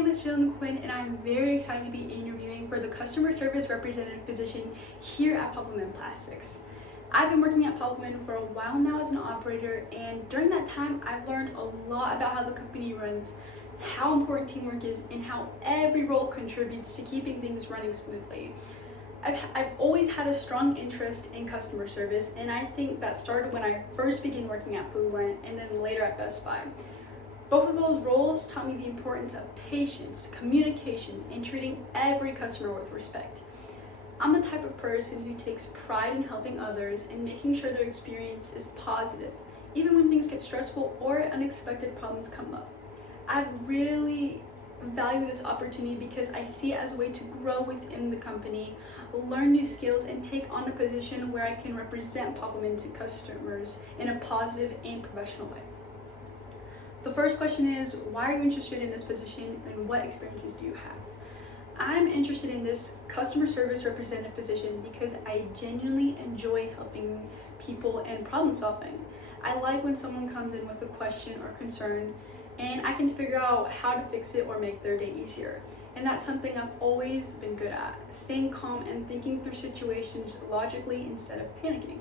name is Jalen Quinn, and I'm very excited to be interviewing for the customer service representative position here at Pulverman Plastics. I've been working at Pulverman for a while now as an operator, and during that time, I've learned a lot about how the company runs, how important teamwork is, and how every role contributes to keeping things running smoothly. I've always had a strong interest in customer service, and I think that started when I first began working at Food Lion and then later at Best Buy. Both of those roles taught me the importance of patience, communication, and treating every customer with respect. I'm the type of person who takes pride in helping others and making sure their experience is positive, even when things get stressful or unexpected problems come up. I've really valued this opportunity because I see it as a way to grow within the company, learn new skills, and take on a position where I can represent Pulverman to customers in a positive and professional way. The first question is, why are you interested in this position and what experiences do you have? I'm interested in this customer service representative position because I genuinely enjoy helping people and problem solving. I like when someone comes in with a question or concern and I can figure out how to fix it or make their day easier. And that's something I've always been good at, staying calm and thinking through situations logically instead of panicking.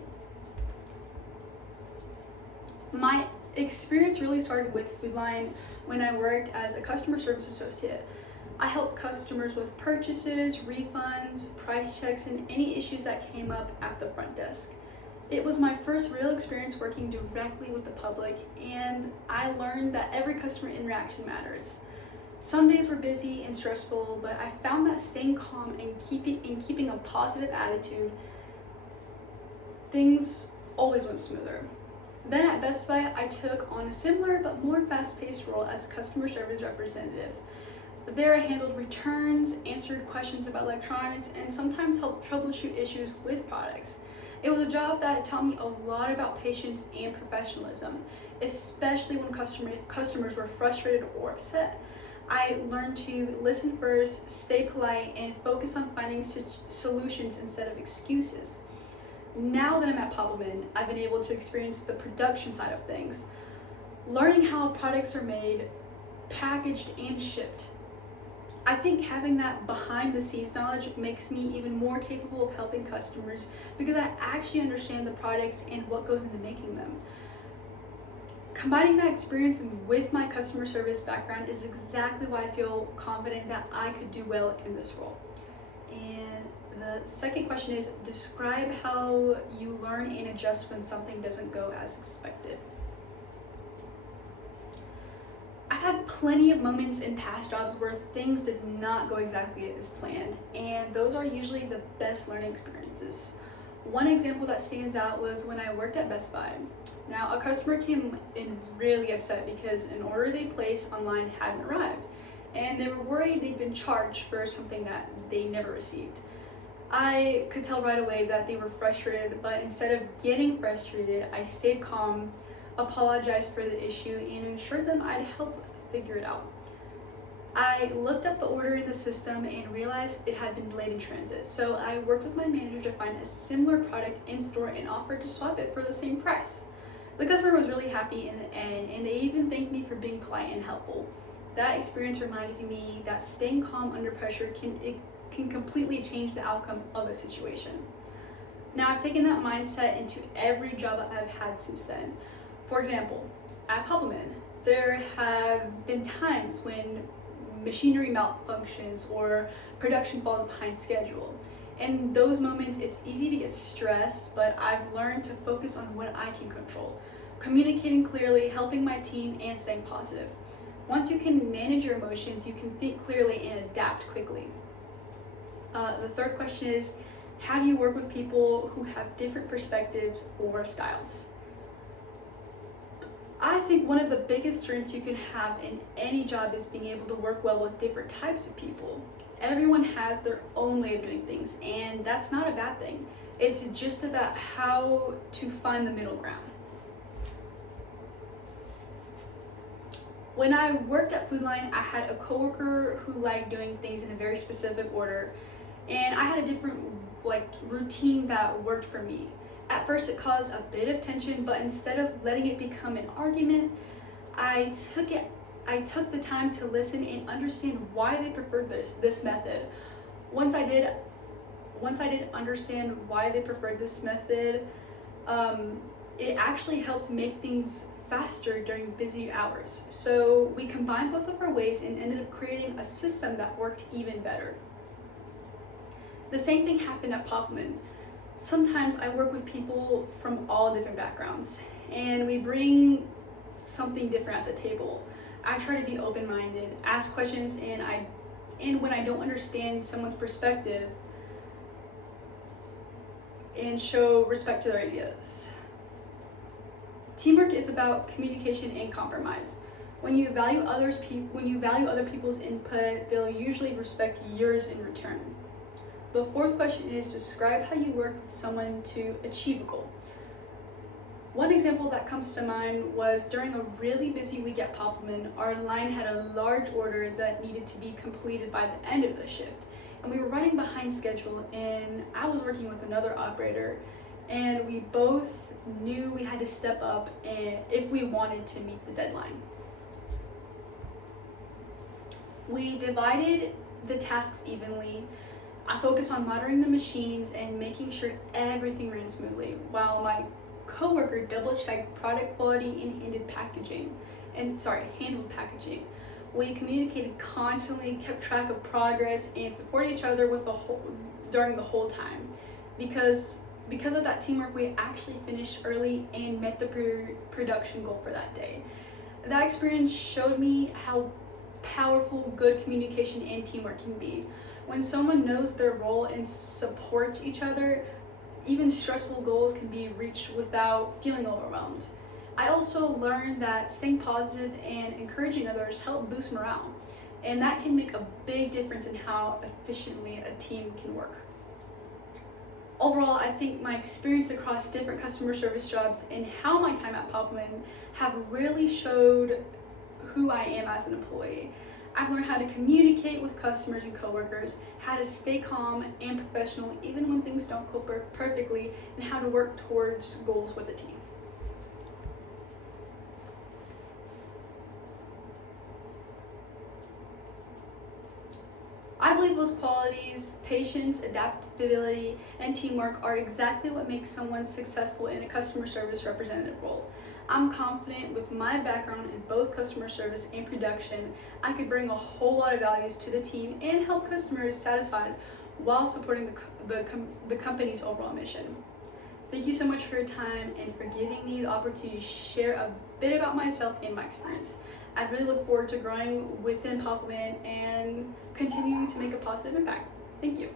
My experience really started with Food Lion when I worked as a customer service associate. I helped customers with purchases, refunds, price checks, and any issues that came up at the front desk. It was my first real experience working directly with the public, and I learned that every customer interaction matters. Some days were busy and stressful, but I found that staying calm and keeping a positive attitude, things always went smoother. Then at Best Buy, I took on a similar but more fast-paced role as customer service representative. There I handled returns, answered questions about electronics, and sometimes helped troubleshoot issues with products. It was a job that taught me a lot about patience and professionalism, especially when customers were frustrated or upset. I learned to listen first, stay polite, and focus on finding solutions instead of excuses. Now that I'm at Pulverman, I've been able to experience the production side of things, learning how products are made, packaged, and shipped. I think having that behind the scenes knowledge makes me even more capable of helping customers because I actually understand the products and what goes into making them. Combining that experience with my customer service background is exactly why I feel confident that I could do well in this role. And the second question is, describe how you learn and adjust when something doesn't go as expected. I've had plenty of moments in past jobs where things did not go exactly as planned, and those are usually the best learning experiences. One example that stands out was when I worked at Best Buy. Now, a customer came in really upset because an order they placed online hadn't arrived, and they were worried they'd been charged for something that they never received. I could tell right away that they were frustrated, but instead of getting frustrated, I stayed calm, apologized for the issue, and ensured them I'd help figure it out. I looked up the order in the system and realized it had been delayed in transit, so I worked with my manager to find a similar product in store and offered to swap it for the same price. The customer was really happy in the end, and they even thanked me for being polite and helpful. That experience reminded me that staying calm under pressure can completely change the outcome of a situation. Now, I've taken that mindset into every job I've had since then. For example, at Pulverman, there have been times when machinery malfunctions or production falls behind schedule. In those moments, it's easy to get stressed, but I've learned to focus on what I can control, communicating clearly, helping my team, and staying positive. Once you can manage your emotions, you can think clearly and adapt quickly. The third question is, how do you work with people who have different perspectives or styles? I think one of the biggest strengths you can have in any job is being able to work well with different types of people. Everyone has their own way of doing things, and that's not a bad thing. It's just about how to find the middle ground. When I worked at Food Lion, I had a coworker who liked doing things in a very specific order, and I had a different routine that worked for me. At first it caused a bit of tension, but instead of letting it become an argument, I took it I took the time to listen and understand why they preferred this method. Once I did understand why they preferred this method, it actually helped make things faster during busy hours. So we combined both of our ways and ended up creating a system that worked even better. The same thing happened at Popelman. Sometimes I work with people from all different backgrounds, and we bring something different at the table. I try to be open-minded, ask questions, and when I don't understand someone's perspective, and show respect to their ideas. Teamwork is about communication and compromise. When you value other people's input, they'll usually respect yours in return. The fourth question is, describe how you work with someone to achieve a goal. One example that comes to mind was during a really busy week at Popelman, our line had a large order that needed to be completed by the end of the shift. And we were running behind schedule, and I was working with another operator, and we both knew we had to step up if we wanted to meet the deadline. We divided the tasks evenly. I focused on monitoring the machines and making sure everything ran smoothly, while my coworker double-checked product quality and handled packaging. We communicated constantly, kept track of progress, and supported each other during the whole time. Because of that teamwork, we actually finished early and met the production goal for that day. That experience showed me how powerful good communication and teamwork can be. When someone knows their role and supports each other, even stressful goals can be reached without feeling overwhelmed. I also learned that staying positive and encouraging others help boost morale, and that can make a big difference in how efficiently a team can work. Overall, I think my experience across different customer service jobs and how my time at Popelman have really showed who I am as an employee. I've learned how to communicate with customers and coworkers, how to stay calm and professional even when things don't go perfectly, and how to work towards goals with a team. I believe those qualities, patience, adaptability, and teamwork are exactly what makes someone successful in a customer service representative role. I'm confident with my background in both customer service and production, I could bring a whole lot of values to the team and help customers satisfied while supporting the company's overall mission. Thank you so much for your time and for giving me the opportunity to share a bit about myself and my experience. I really look forward to growing within Popelman and continuing to make a positive impact. Thank you.